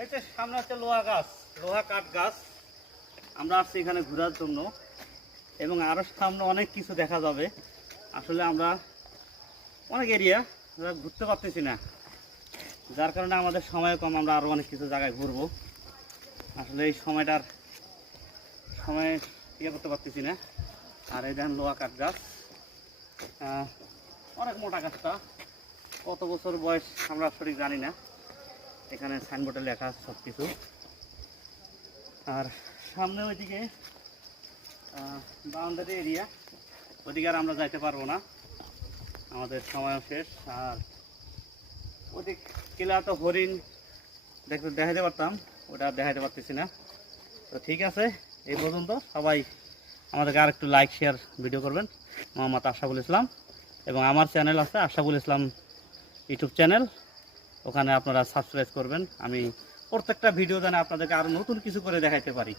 এই যে সামনে হচ্ছে লোহা গাছ, লোহা কাঠ গাছ। আমরা আসছি এখানে ঘোরার জন্য এবং আরও সামনে অনেক কিছু দেখা যাবে। আসলে আমরা অনেক এরিয়া ঘুরতে পারতেছি না, যার কারণে আমাদের সময় কম। আমরা আরও অনেক কিছু জায়গায় ঘুরবো। আসলে এই সময় ইয়ে করতে পারতেছি না। আর এই দেখেন লোহা কাঠ গাছ, অনেক মোটা গাছটা। কত বছর বয়স আমরা সঠিক জানি না। এখানে সাইনবোর্ডে লেখা আছে সব কিছু। আর সামনে ওইদিকে বাউন্ডারি এরিয়া, ওইদিকে আর আমরা যাইতে পারবো না, আমাদের সময়ও শেষ। আর ওদিক কিলা তো হরিণ দেখাতে পারতাম, ওটা দেখাতে পারতেছি না। তো ঠিক আছে, এই পর্যন্ত। সবাই আমাদেরকে আর একটু লাইক শেয়ার ভিডিও করবেন। মোহাম্মদ আশরাফুল ইসলাম, এবং আমার চ্যানেল আছে আশরাফুল ইসলাম ইউটিউব চ্যানেল, ওখানে আপনারা সাবস্ক্রাইব করবেন। আমি প্রত্যেকটা ভিডিও যেন আপনাদেরকে আরও নতুন কিছু করে দেখাইতে পারি।